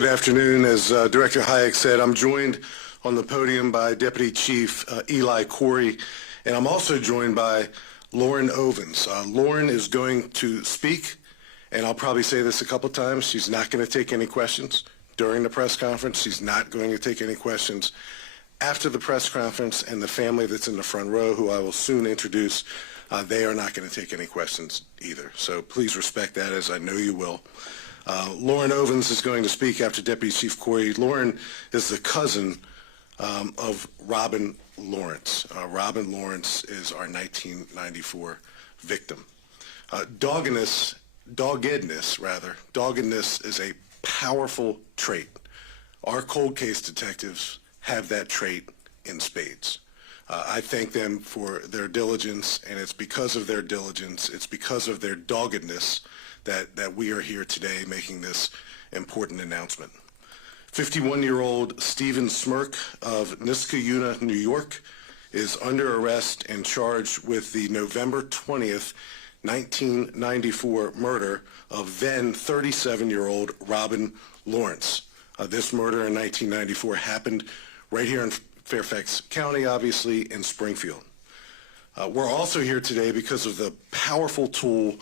Good afternoon. As Director Hayek said, I'm joined on the podium by Deputy Chief Eli Corey, and I'm also joined by Lauren Ovens. Lauren is going to speak, and I'll probably say this a couple times. She's not going to take any questions during the press conference. She's not going to take any questions after the press conference, and the family that's in the front row, who I will soon introduce, they are not going to take any questions either. So please respect that, as I know you will. Lauren Ovens is going to speak after Deputy Chief Corey. Lauren is the cousin of Robin Lawrence. Robin Lawrence is our 1994 victim. Doggedness is a powerful trait. Our cold case detectives have that trait in spades. I thank them for their diligence, and it's because of their diligence, it's because of their doggedness that we are here today making this important announcement. 51-year-old Stephen Smirk of Niskayuna, New York, is under arrest and charged with the November 20th, 1994 murder of then 37-year-old Robin Lawrence. This murder in 1994 happened right here in Fairfax County, obviously, in Springfield. We're also here today because of the powerful tool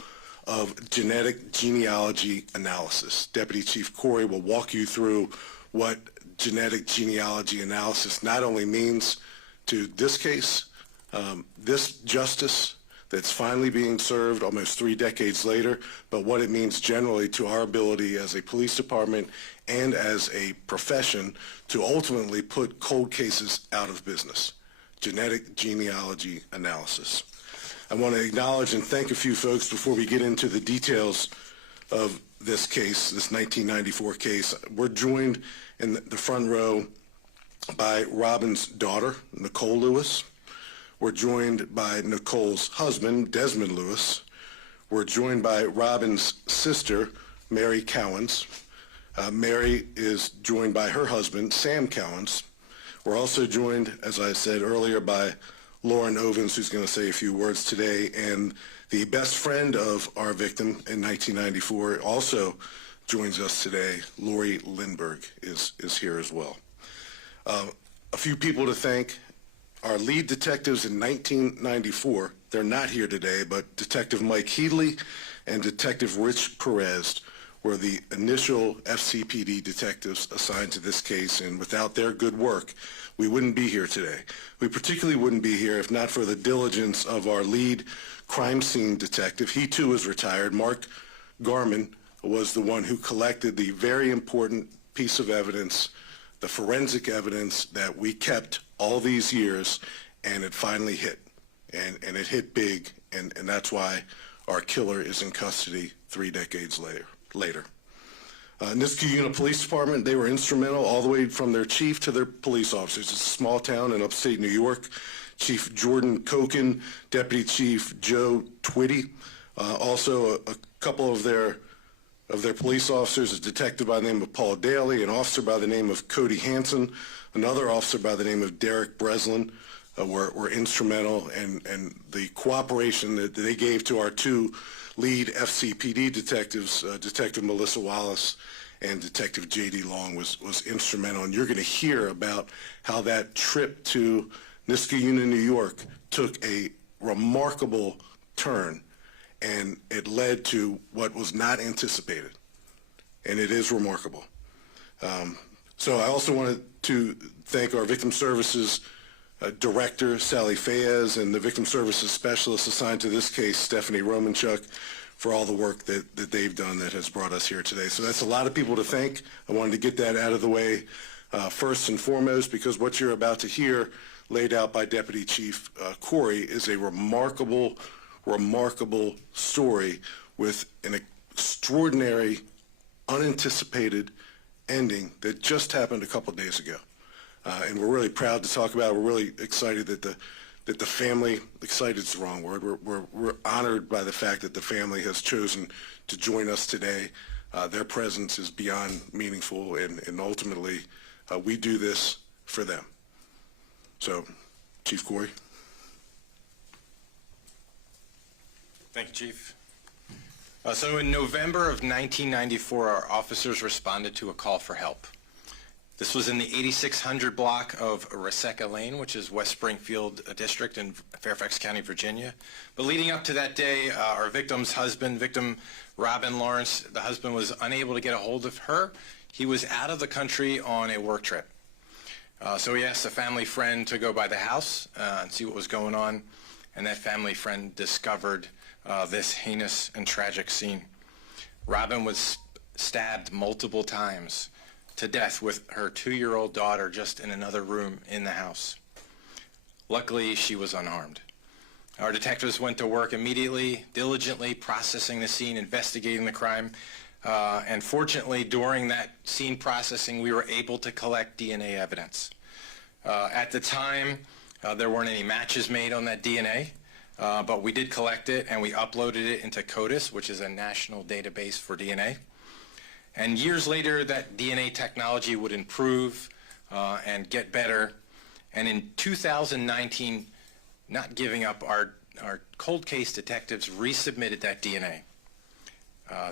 of genetic genealogy analysis. Deputy Chief Corey will walk you through what genetic genealogy analysis not only means to this case, this justice that's finally being served almost 3 decades later, but what it means generally to our ability as a police department and as a profession to ultimately put cold cases out of business. Genetic genealogy analysis. I want to acknowledge and thank a few folks before we get into the details of this case, this 1994 case. We're joined in the front row by Robin's daughter, Nicole Lewis. We're joined by Nicole's husband, Desmond Lewis. We're joined by Robin's sister, Mary Cowens. Mary is joined by her husband, Sam Cowens. We're also joined, as I said earlier, by Lauren Ovens, who's going to say a few words today, and the best friend of our victim in 1994 also joins us today. Lori Lindbergh is here as well. A few people to thank. Our lead detectives in 1994, they're not here today, but Detective Mike Headley and Detective Rich Perez were the initial FCPD detectives assigned to this case, and without their good work, we wouldn't be here today. We particularly wouldn't be here if not for the diligence of our lead crime scene detective. He too is retired. Mark Garman was the one who collected the very important piece of evidence, the forensic evidence that we kept all these years, and it finally hit. And it hit big, and that's why our killer is in custody 3 decades later. Niskayuna Police Department, they were instrumental all the way from their chief to their police officers. It's a small town in upstate New York. Chief Jordan Koken, Deputy Chief Joe Twitty, also a couple of their police officers, a detective by the name of Paul Daly, an officer by the name of Cody Hansen, another officer by the name of Derek Breslin, were instrumental, and the cooperation that they gave to our 2 lead FCPD detectives, Detective Melissa Wallace and Detective J.D. Long, was instrumental. And you're going to hear about how that trip to Niskayuna, New York took a remarkable turn, and it led to what was not anticipated. And it is remarkable. So I also wanted to thank our Victim Services Director, Sally Fayez, and the Victim Services Specialist assigned to this case, Stephanie Romanchuk, for all the work that they've done that has brought us here today. So that's a lot of people to thank. I wanted to get that out of the way first and foremost, because what you're about to hear laid out by Deputy Chief Corey is a remarkable story with an extraordinary, unanticipated ending that just happened a couple days ago. And we're really proud to talk about it. We're really excited that the family, excited is the wrong word, we're honored by the fact that the family has chosen to join us today. Their presence is beyond meaningful, and ultimately we do this for them. So, Chief Corey. Thank you, Chief. So in November of 1994, our officers responded to a call for help. This was in the 8600 block of Reseca Lane, which is West Springfield District in Fairfax County, Virginia. But leading up to that day, our victim's husband, victim Robin Lawrence, the husband was unable to get a hold of her. He was out of the country on a work trip. So he asked a family friend to go by the house and see what was going on, and that family friend discovered this heinous and tragic scene. Robin was stabbed multiple times to death with her 2-year-old daughter just in another room in the house. Luckily, she was unharmed. Our detectives went to work immediately, diligently processing the scene, investigating the crime, and fortunately, during that scene processing, we were able to collect DNA evidence. At the time, there weren't any matches made on that DNA, but we did collect it, and we uploaded it into CODIS, which is a national database for DNA. And years later, that DNA technology would improve and get better. And in 2019, not giving up, our cold case detectives resubmitted that DNA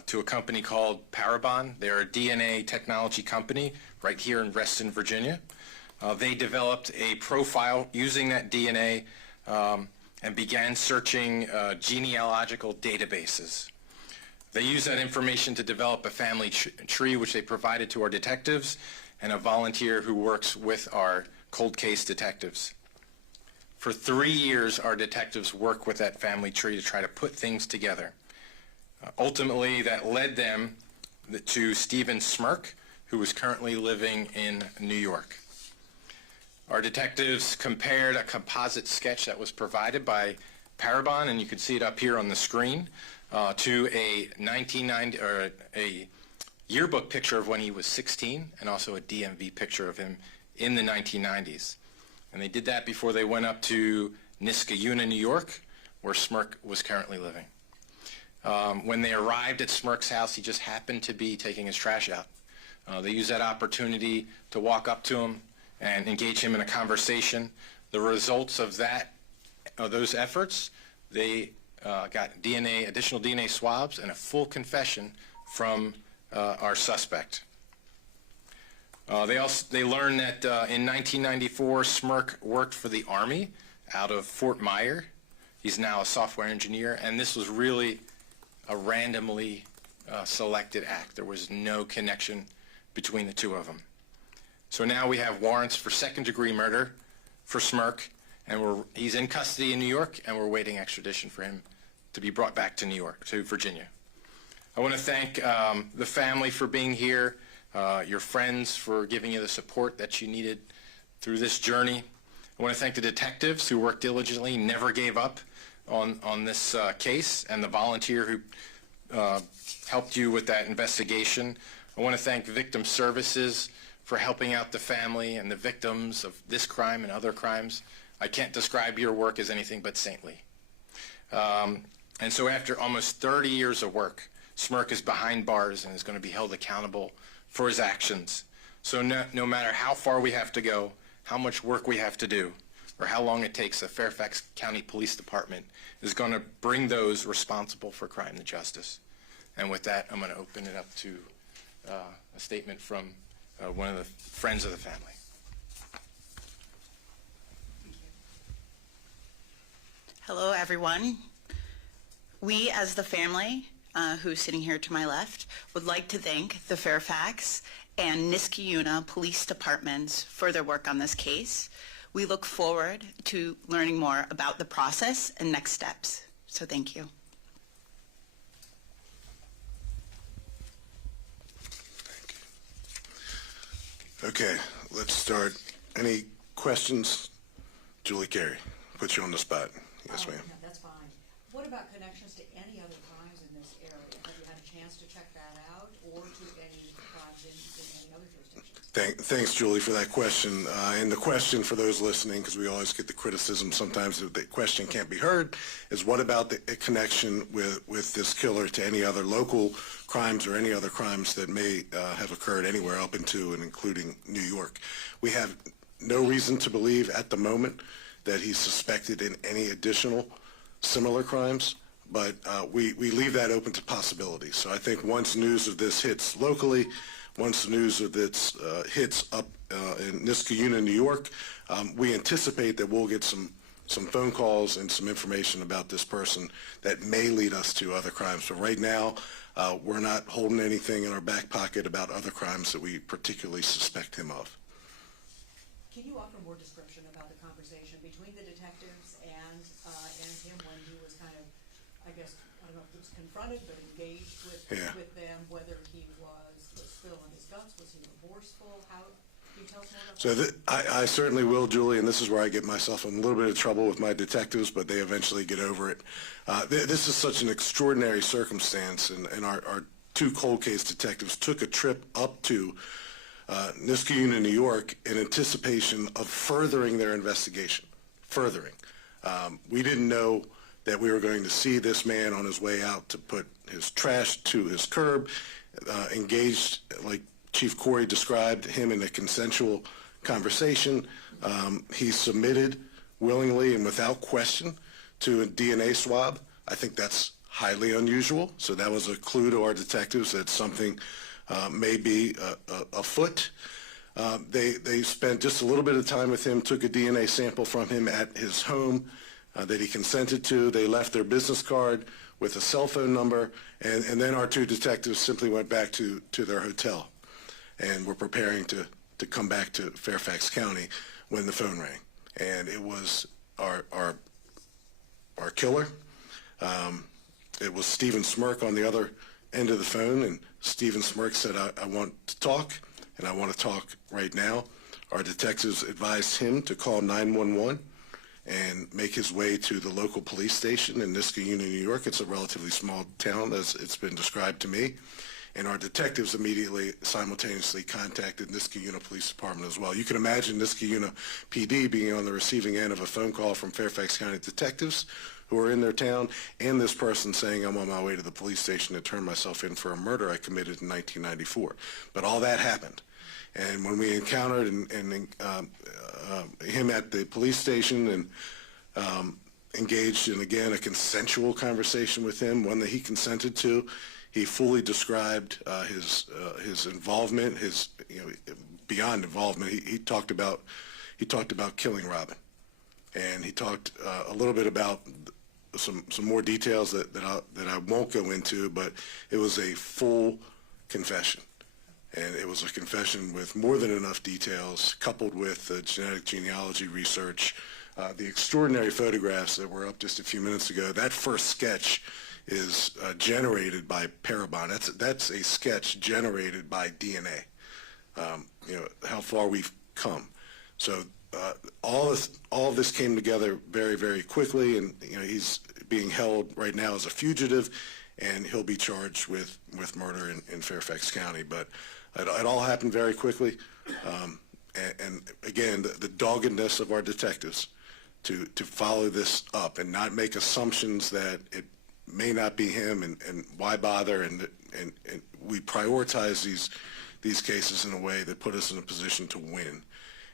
to a company called Parabon. They're a DNA technology company right here in Reston, Virginia. They developed a profile using that DNA and began searching genealogical databases. They used that information to develop a family tree, which they provided to our detectives, and a volunteer who works with our cold case detectives. For 3 years, our detectives worked with that family tree to try to put things together. Ultimately, that led them to Stephen Smirk, who is currently living in New York. Our detectives compared a composite sketch that was provided by Parabon, and you can see it up here on the screen, to a 1990 or a yearbook picture of when he was 16, and also a DMV picture of him in the 1990s. And they did that before they went up to Niskayuna, New York, where Smirk was currently living. When they arrived at Smirk's house, he just happened to be taking his trash out. They used that opportunity to walk up to him and engage him in a conversation. The results of those efforts, they got additional DNA swabs and a full confession from our suspect. They learned that in 1994, Smirk worked for the Army out of Fort Myer. He's now a software engineer, and this was really a randomly selected act. There was no connection between the two of them. So now we have warrants for second-degree murder for Smirk, and he's in custody in New York, and we're waiting extradition for him to be brought back to New York, to Virginia. I want to thank the family for being here, your friends for giving you the support that you needed through this journey. I want to thank the detectives who worked diligently, never gave up on this case, and the volunteer who helped you with that investigation. I want to thank Victim Services for helping out the family and the victims of this crime and other crimes. I can't describe your work as anything but saintly. And so after almost 30 years of work, Smirk is behind bars and is going to be held accountable for his actions. So no matter how far we have to go, how much work we have to do, or how long it takes, the Fairfax County Police Department is going to bring those responsible for crime to justice. And with that, I'm going to open it up to a statement from one of the friends of the family. Hello, everyone. We, as the family, who's sitting here to my left, would like to thank the Fairfax and Niskayuna Police Departments for their work on this case. We look forward to learning more about the process and next steps. So thank you. Okay, let's start. Any questions? Julie Carey, put you on the spot. Yes, ma'am. No, that's fine. What about connections to any other crimes in this area? Have you had a chance to check that out, or to any crimes in any other jurisdictions? Thanks, Julie, for that question. And the question for those listening, because we always get the criticism sometimes that the question can't be heard, is what about the connection with this killer to any other local crimes or any other crimes that may have occurred anywhere up into and including New York? We have no reason to believe at the moment that he's suspected in any additional similar crimes. but we leave that open to possibility. So I think once news of this hits locally, once the news of this hits up in Niskayuna, New York, we anticipate that we'll get some phone calls and some information about this person that may lead us to other crimes. But right now, we're not holding anything in our back pocket about other crimes that we particularly suspect him of. Can you offer more description about the conversation between the detectives and him when he was kind of, I guess, I don't know if he was confronted, but engaged with them, whether he was spilling his guts, was he remorseful? How, can you tell us more about that? So I certainly will, Julie, and this is where I get myself in a little bit of trouble with my detectives, but they eventually get over it. This is such an extraordinary circumstance, and our two cold case detectives took a trip up to Niskayuna, New York, in anticipation of furthering their investigation. We didn't know that we were going to see this man on his way out to put his trash to his curb, engaged, like Chief Corey described, him in a consensual conversation. He submitted willingly and without question to a DNA swab. I think that's highly unusual, so that was a clue to our detectives that something may be afoot. They spent just a little bit of time with him, took a DNA sample from him at his home that he consented to. They left their business card with a cell phone number, and then our two detectives simply went back to their hotel and were preparing to come back to Fairfax County when the phone rang. And it was our killer. It was Stephen Smirk on the other end of the phone, and Stephen Smirk said, I want to talk, and I want to talk right now. Our detectives advised him to call 911 and make his way to the local police station in Niskayuna, New York. It's a relatively small town, as it's been described to me. And our detectives immediately, simultaneously contacted Niskayuna Police Department as well. You can imagine Niskayuna PD being on the receiving end of a phone call from Fairfax County detectives who are in their town, and this person saying, I'm on my way to the police station to turn myself in for a murder I committed in 1994. But all that happened. And when we encountered him at the police station and engaged in, again, a consensual conversation with him, one that he consented to, he fully described his involvement, his beyond involvement. He talked about killing Robin, and he talked a little bit about some more details that I won't go into, but it was a full confession. And it was a confession with more than enough details, coupled with genetic genealogy research, the extraordinary photographs that were up just a few minutes ago. That first sketch is generated by Parabon. That's a sketch generated by DNA. How far we've come. So all of this came together very, very quickly, and he's being held right now as a fugitive, and he'll be charged with murder in Fairfax County. But it all happened very quickly, and again, the doggedness of our detectives to follow this up and not make assumptions that it may not be him, and why bother, and we prioritize these cases in a way that put us in a position to win,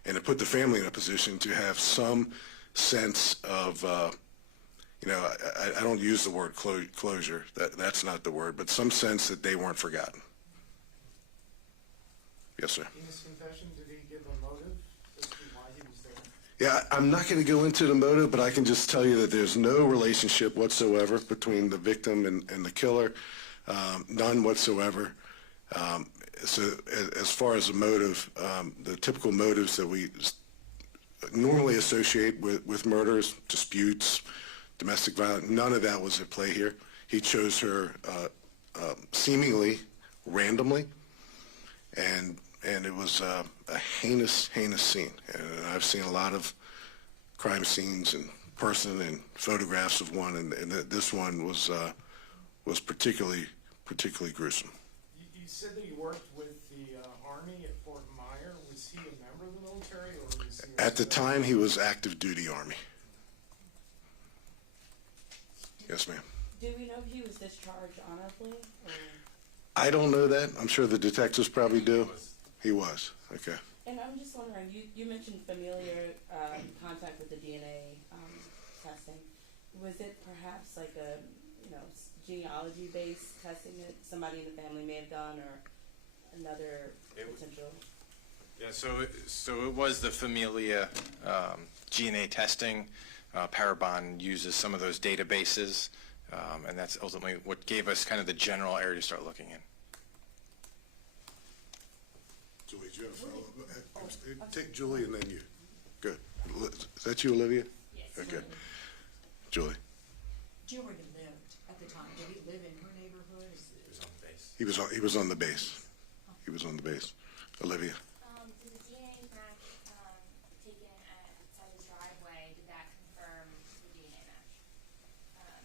and to put the family in a position to have some sense of, I don't use the word closure, that's not the word, but some sense that they weren't forgotten. Yes, sir. In his confession, did he give a motive as to why he was there? Yeah, I'm not going to go into the motive, but I can just tell you that there's no relationship whatsoever between the victim and the killer, none whatsoever. So as far as the motive, the typical motives that we normally associate with murders, disputes, domestic violence, none of that was at play here. He chose her seemingly randomly, and it was a heinous scene. And I've seen a lot of crime scenes in person and photographs of one, and this one was particularly gruesome. You said that you worked with the Army at Fort Myer. Was he a member of the military, or was he? At the time, he was active duty Army. Yes, ma'am. Do we know if he was discharged honorably? Or? I don't know that. I'm sure the detectives probably do. He was. Okay. And I'm just wondering, you mentioned familiar contact with the DNA testing. Was it perhaps like genealogy-based testing that somebody in the family may have done, or another potential? Yeah, so it was the Familia GNA testing. Parabon uses some of those databases, and that's ultimately what gave us kind of the general area to start looking in. Julie, do you have a follow-up? Take Julie and then you. Good. Is that you, Olivia? Yes. Okay. Julie. Do you know where he lived at the time? Did he live in her neighborhood? He was on the base. He was on the base. Olivia. Did the DNA match taken outside his driveway, did that confirm the DNA match?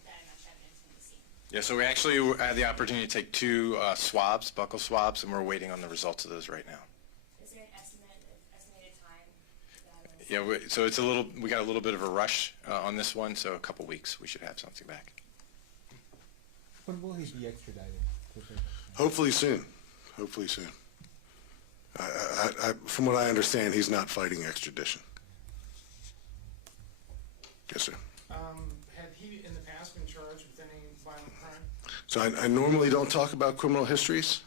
That match evidence from the scene? Yeah, so we actually had the opportunity to take 2 swabs, buccal swabs, and we're waiting on the results of those right now. Is there an estimated time? Yeah, so we got a little bit of a rush on this one, so a couple weeks we should have something back. When will he be extradited? Hopefully soon. Hopefully soon. From what I understand, he's not fighting extradition. Yes, sir. Had he in the past been charged with any violent crime? So I normally don't talk about criminal histories,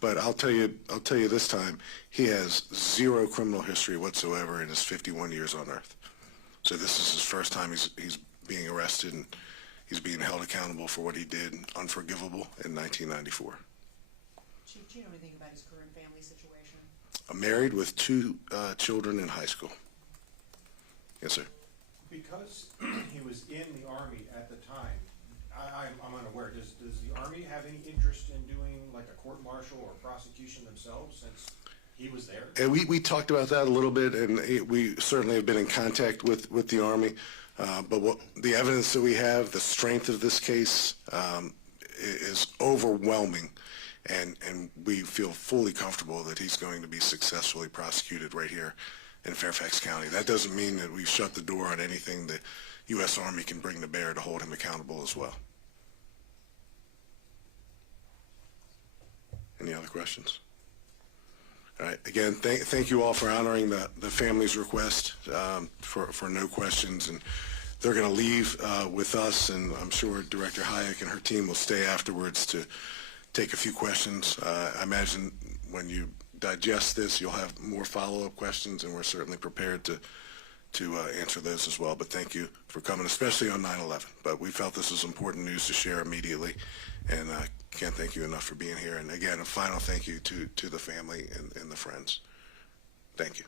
but I'll tell you this time, he has 0 criminal history whatsoever in his 51 years on Earth. So this is his first time he's being arrested, and he's being held accountable for what he did, unforgivable, in 1994. Chief, do you know anything about his current family situation? I'm married with 2 children in high school. Yes, sir. Because he was in the Army at the time, I'm unaware, does the Army have any interest in doing like a court-martial or prosecution themselves since he was there? And we talked about that a little bit, and we certainly have been in contact with the Army. But the evidence that we have, the strength of this case is overwhelming, and we feel fully comfortable that he's going to be successfully prosecuted right here in Fairfax County. That doesn't mean that we've shut the door on anything the U.S. Army can bring to bear to hold him accountable as well. Any other questions? All right. Again, thank you all for honoring the family's request for no questions. And they're going to leave with us, and I'm sure Director Hayek and her team will stay afterwards to take a few questions. I imagine when you digest this, you'll have more follow-up questions, and we're certainly prepared to answer those as well. But thank you for coming, especially on 9/11. But we felt this was important news to share immediately, and I can't thank you enough for being here. And again, a final thank you to the family and the friends. Thank you.